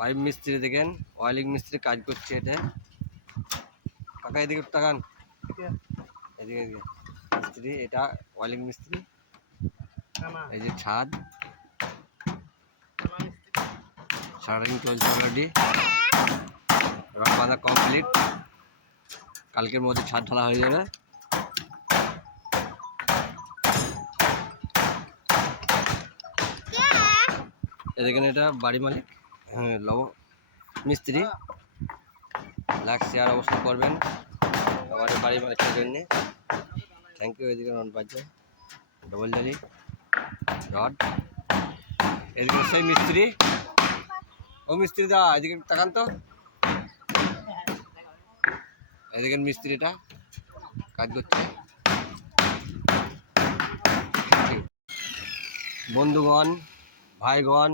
Pipe মিস্ত্রি দেখেন wailing মিস্ত্রি কাজ করছে এটা। কাকা এদিকে তাকান। এদিকে এদিকে। মিস্ত্রি এটা ওয়েলিং মিস্ত্রি। এই যে ছাদ। সারাদিন চলছে অলরেডি রড বাঁধা কমপ্লিট কালকের মধ্যে ছাদ ঢালা হয়ে যাবে। এদিকে এটা বাড়ি মালিক। লব মিস্ত্রি। লাখ শেয়ার অবশ্যই করবেন। আমাদের বাড়ি মালিকের জন্য থ্যাংক ইউ এদিকে রন বাজছে ডবল জালি রড এদিকে সেই মিস্ত্রি। ও মিস্ত্রি দা, এদিকে তাকান তো। এদিকে মিস্ত্রিটা কাজ করছে। বন্ধুগণ, ভাইগণ